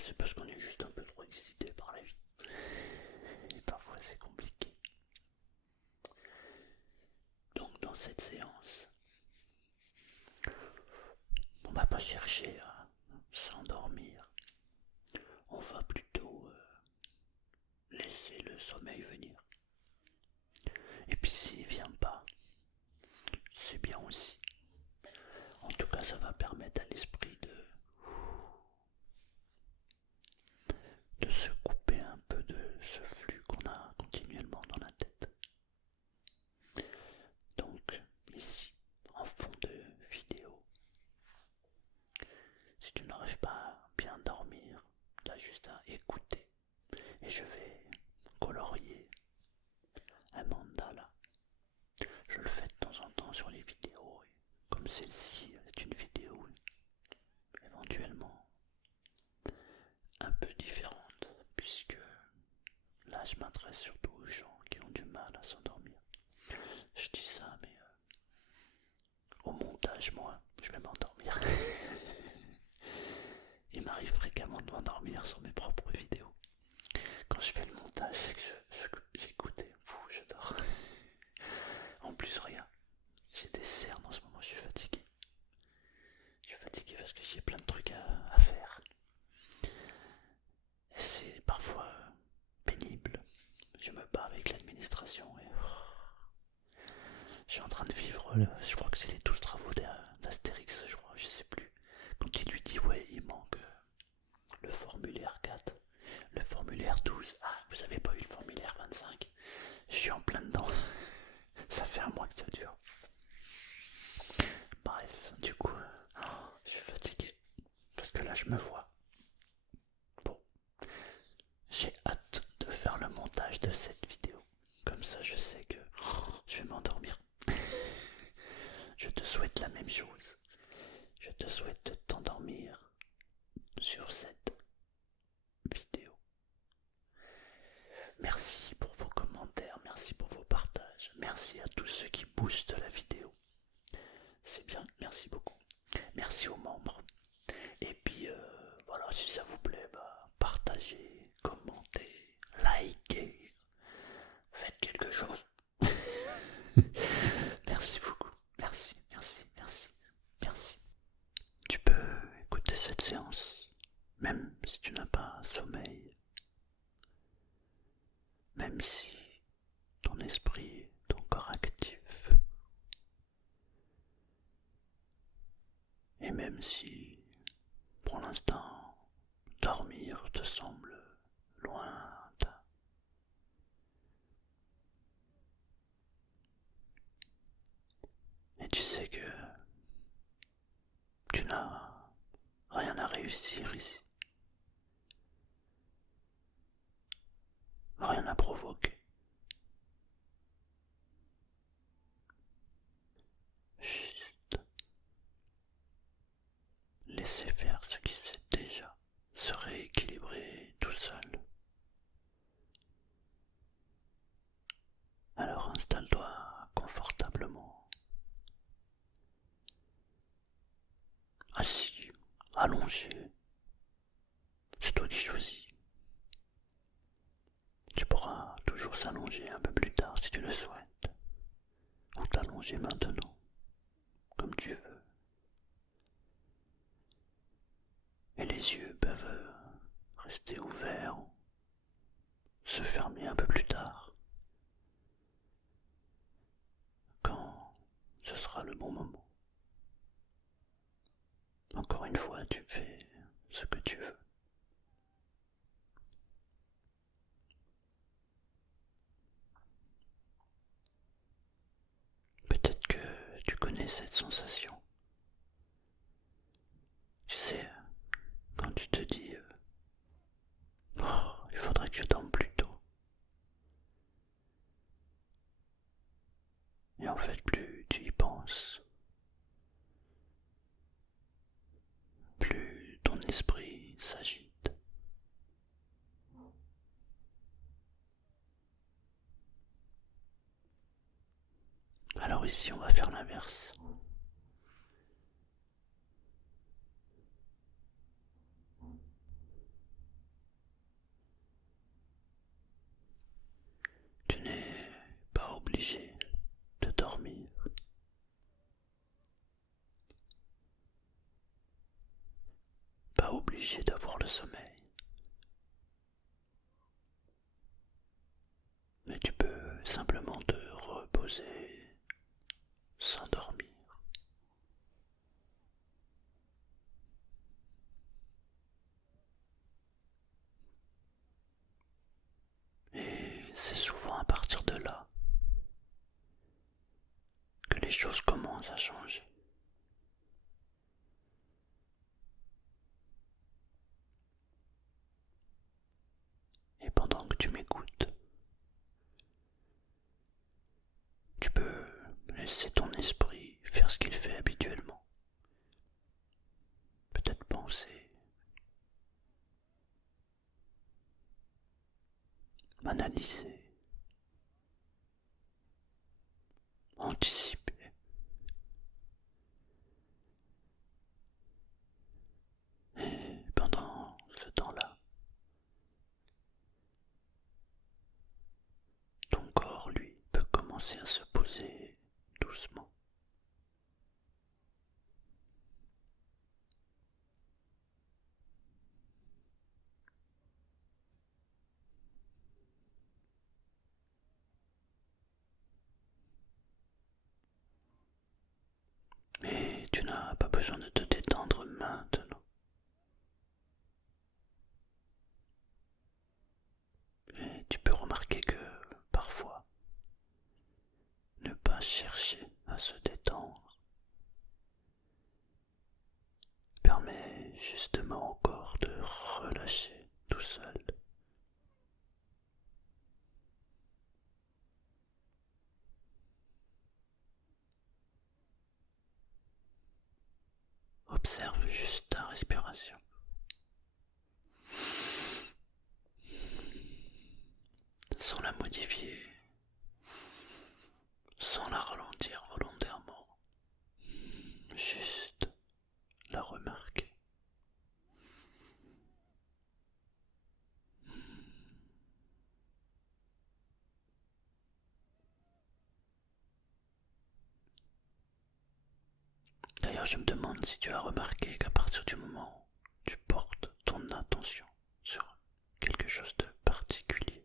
c'est parce qu'on est juste un peu trop excité par la vie. Et parfois c'est compliqué. Donc dans cette séance, on va pas chercher à s'endormir. On va plutôt laisser le sommeil venir. Et puis s'il vient pas, c'est bien aussi. En tout cas, ça va permettre à l'esprit de se couper un peu de ce flux qu'on a continuellement dans la tête. Donc, ici, en fond de vidéo, si tu n'arrives pas à bien dormir, tu as juste à écouter. Et je vais colorier un mandala. Je le fais de temps en temps sur les vidéos. Et comme celle-ci est une vidéo éventuellement un peu différente, puisque là je m'adresse surtout aux gens qui ont du mal à s'endormir. Je dis ça, mais au montage, moi, je vais m'endormir. Il m'arrive fréquemment de m'endormir sur mes propres vidéos. Quand je fais le montage, j'écoute et je dors. En plus, regarde, j'ai des cernes en ce moment, je suis fatigué. Je suis fatigué parce que j'ai plein de trucs à faire. Et c'est parfois pénible. Je me bats avec l'administration et je suis en train de vivre, je crois que c'est les 12 travaux d'Astérix, je crois, je sais plus. Quand il lui dit, ouais, il manque le formulaire 4, le formulaire 12. Ah, vous avez pas eu le formulaire 25? Je suis en plein dedans. Ça fait un mois que ça dure. Bref, du coup, je suis fatigué. Parce que là, je me vois. Bon, j'ai hâte de faire le montage de cette vidéo. Comme ça, je sais que je vais m'endormir. Je te souhaite la même chose. Je te souhaite de t'endormir sur cette vidéo. Merci pour vos commentaires, merci pour vos partages, merci à tous ceux qui boostent la vidéo. C'est bien, merci beaucoup. Merci aux membres. Et puis voilà, si ça vous plaît, partagez, commentez, likez, faites quelque chose. Merci beaucoup, merci, merci, merci, merci. Tu peux écouter cette séance, même si tu n'as pas sommeil, même si ton esprit est encore actif, et même si, pour l'instant, dormir te semble lointain. Et tu sais que tu n'as rien à réussir ici, rien à provoquer. Juste laisser faire ce qui sait déjà se rééquilibrer tout seul. Alors installe-toi confortablement, assis, allongé, c'est toi qui choisis. Tu pourras toujours s'allonger un peu plus tard si tu le souhaites, ou t'allonger maintenant, comme tu veux. Et les yeux peuvent rester ouverts, se fermer un peu plus tard, quand ce sera le bon moment. Encore une fois, tu fais ce que tu veux. Peut-être que tu connais cette sensation. Tu sais, quand tu te dis oh, il faudrait que je dorme plus tôt. Et en fait, plus tu y penses, plus ton esprit s'agite. Alors ici, on va faire l'inverse. pas obligé d'avoir le sommeil. Mais tu peux simplement te reposer, s'endormir. Et c'est souvent à partir de là que les choses commencent à changer. Et pendant que tu m'écoutes, tu peux laisser ton esprit faire ce qu'il fait habituellement. Peut-être penser, analyser, anticiper. Et pendant ce temps-là, ton corps, lui, peut commencer à se poser doucement. Mais tu n'as pas besoin de te détendre maintenant. Et tu peux remarquer que parfois, ne pas chercher à se détendre permet justement au corps de relâcher tout seul. Observe juste ta respiration. Sans la modifier, sans la ralentir volontairement, juste la remarquer. D'ailleurs, je me demande si tu as remarqué qu'à partir du moment où tu portes ton attention sur quelque chose de particulier,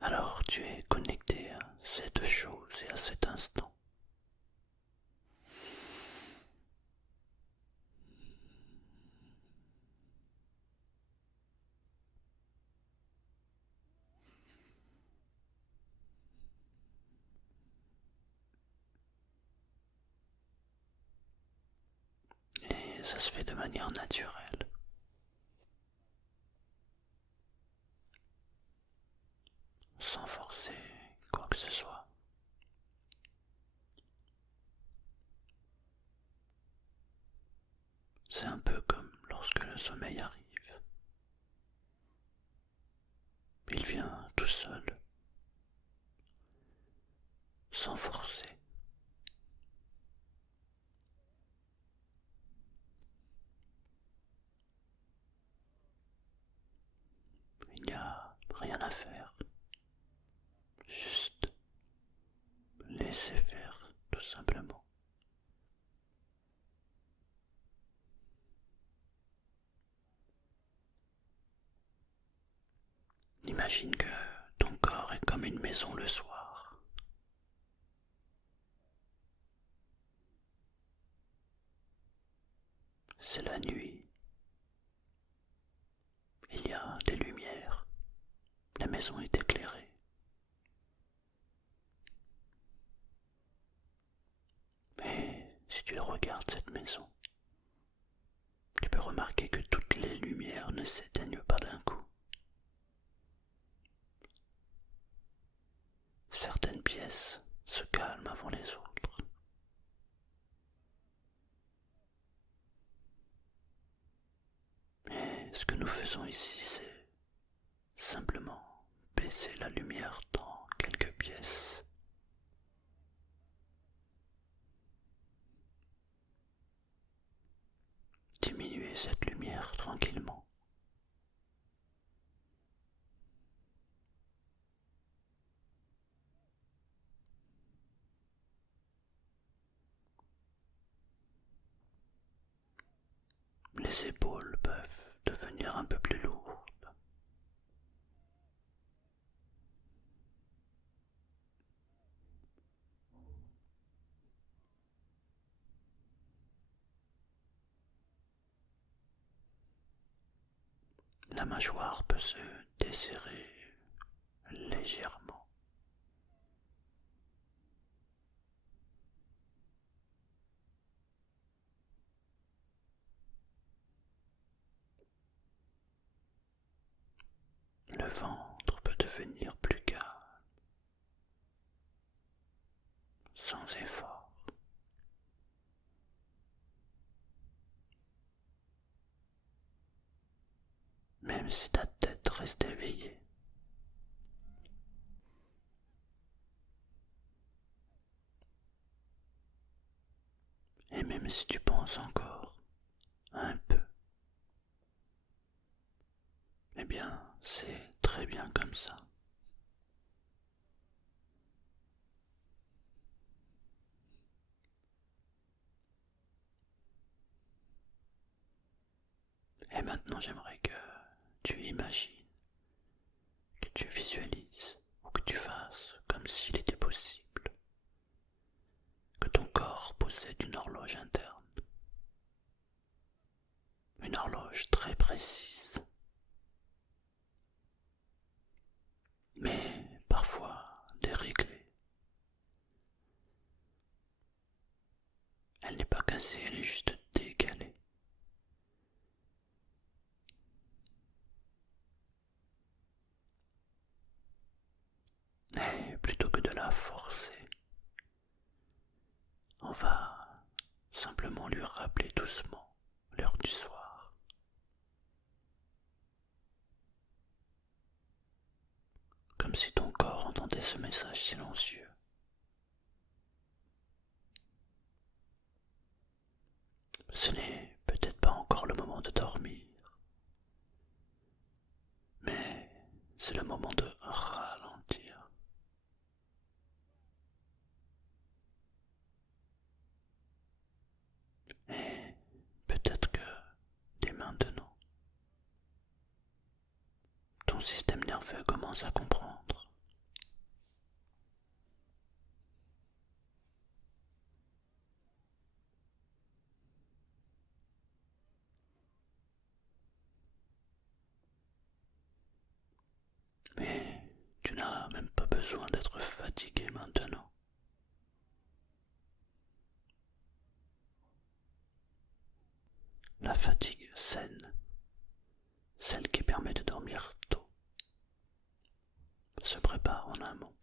alors tu es connecté à ces deux choses et à cet instant. Et ça se fait de manière naturelle. Sans forcer quoi que ce soit. C'est un peu comme lorsque le sommeil arrive. Il vient tout seul, sans forcer. Il n'y a rien à faire. Juste laisser faire, tout simplement. Imagine que ton corps est comme une maison le soir. C'est la nuit. Il y a des lumières. La maison est éclairée. Mais si tu regardes cette maison, tu peux remarquer que toutes les lumières ne s'éteignent pas d'un coup. Certaines pièces se calment avant les autres. Mais ce que nous faisons ici, c'est simplement baisser la lumière dans quelques pièces. Diminuer cette lumière tranquillement. les épaules peuvent devenir un peu plus lourdes. La mâchoire peut se desserrer légèrement. Le ventre peut devenir plus calme, sans effort. Même si ta tête reste éveillée. Et même si tu penses encore un peu, eh bien, c'est très bien comme ça. Et maintenant, j'aimerais que tu imagines, que tu visualises, ou que tu fasses comme s'il était possible que ton corps possède une horloge interne. Une horloge très précise, mais parfois déréglée. Elle n'est pas cassée, elle est juste décalée. Et plutôt que de la forcer, on va simplement lui rappeler doucement l'heure du soir. Comme si ton corps entendait ce message silencieux. Ce n'est peut-être pas encore le moment de dormir, mais c'est le moment de ralentir. Et peut-être que dès maintenant, ton système nerveux commence à comprendre. Mais tu n'as même pas besoin d'être fatigué maintenant. La fatigue saine, celle qui permet de dormir tôt, se prépare en amont.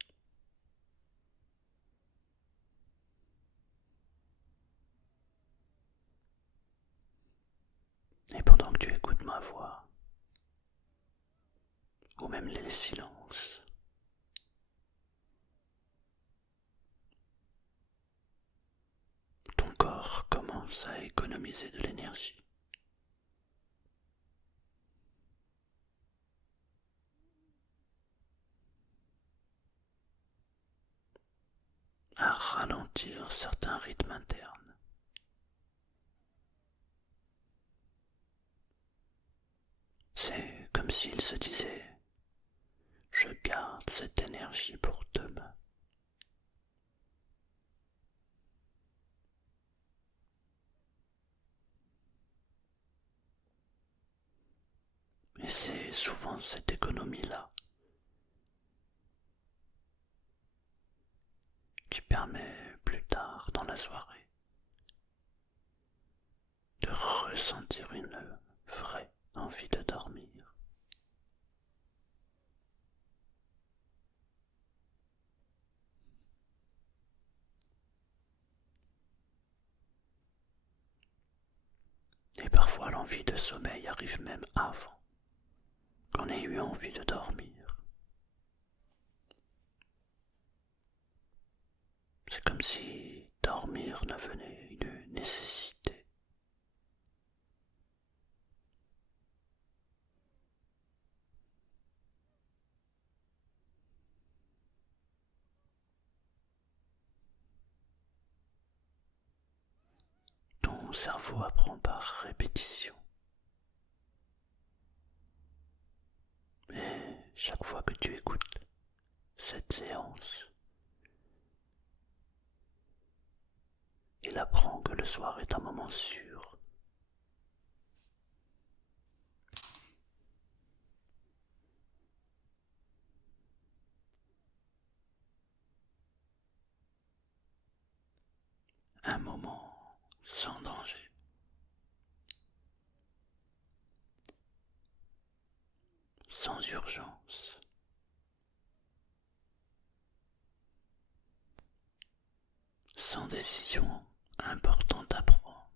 Et pendant que tu écoutes ma voix, ou même les silences, ton corps commence à économiser de l'énergie. À ralentir certains rythmes internes. C'est comme s'il se disait: je garde cette énergie pour demain. Et c'est souvent cette économie-là qui permet plus tard dans la soirée de ressentir une vraie envie de dormir. Et parfois l'envie de sommeil arrive même avant qu'on ait eu envie de dormir. C'est comme si dormir devenait une nécessité. Ton cerveau apprend par répétition chaque fois que tu écoutes cette séance, il apprend que le soir est un moment sûr. Un moment sans danger. Sans urgence. Sans décision importante à prendre.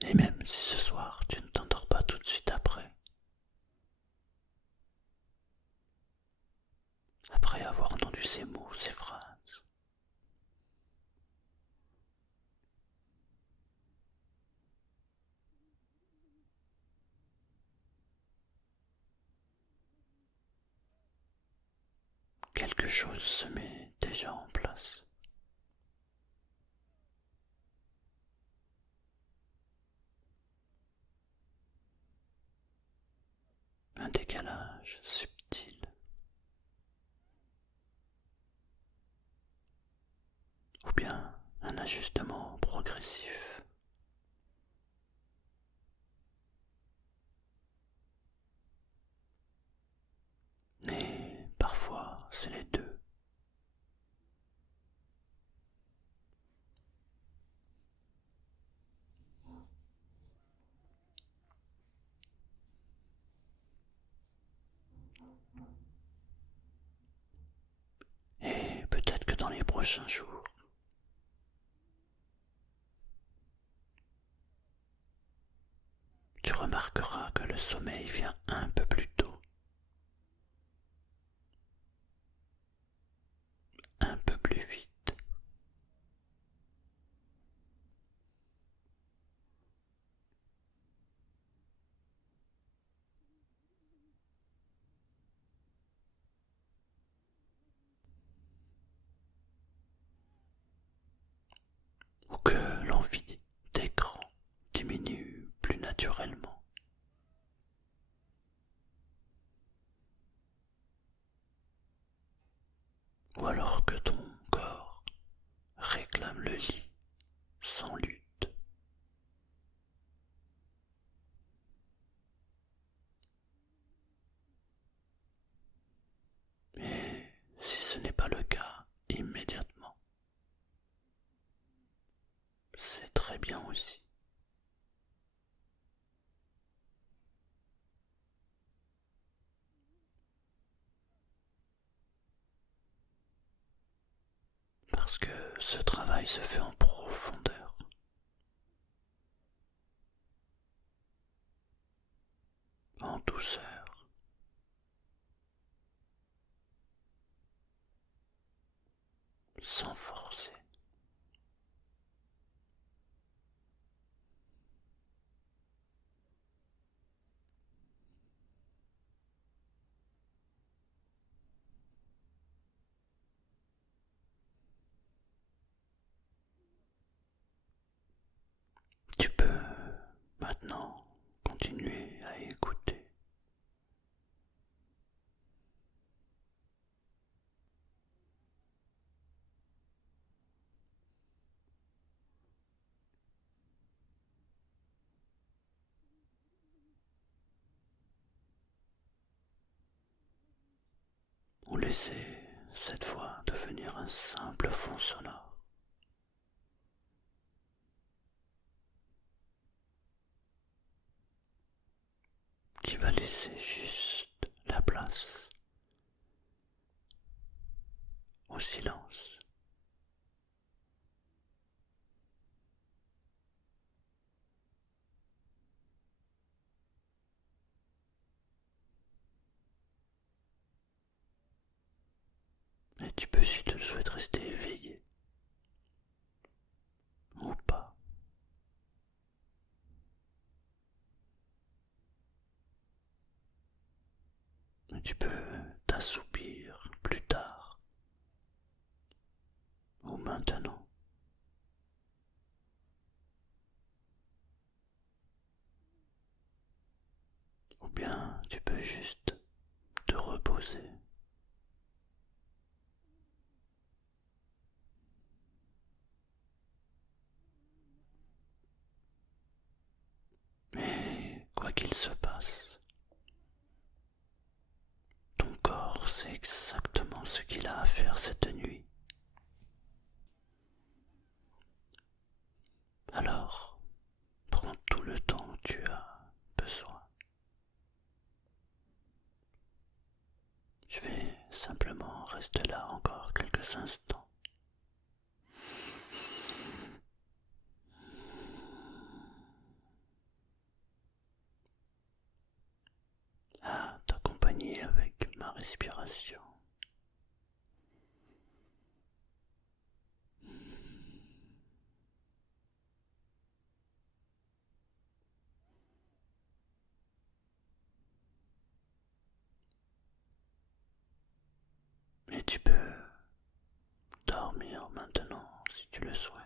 Et même si ce soir tu ne t'endors pas tout de suite après avoir entendu ces mots, ces phrases, quelque chose se met déjà en place. Un décalage subtil, ou bien un ajustement progressif. Mais parfois c'est les deux. Et peut-être que dans les prochains jours, tu remarqueras que le sommeil vient un peu plus tôt, un peu plus vite. Ou que l'envie d'écran diminue plus naturellement. Ou alors que ton corps réclame le lit sans lutte. Mais si ce n'est pas le cas immédiatement, c'est très bien aussi. Parce que ce travail se fait en profondeur, en douceur, sans forcer. Tu peux maintenant continuer à écouter. Ou laisser cette voix devenir un simple fond sonore qui va laisser juste la place au silence. Et tu peux, si tu le souhaites, rester éveillé ou pas. Et tu peux t'assoupir plus tard ou maintenant. qu'il se passe. Ton corps sait exactement ce qu'il a à faire cette nuit. Alors, prends tout le temps dont tu as besoin. Je vais simplement rester là encore quelques instants. À t'accompagner avec ma respiration. Et tu peux dormir maintenant si tu le souhaites.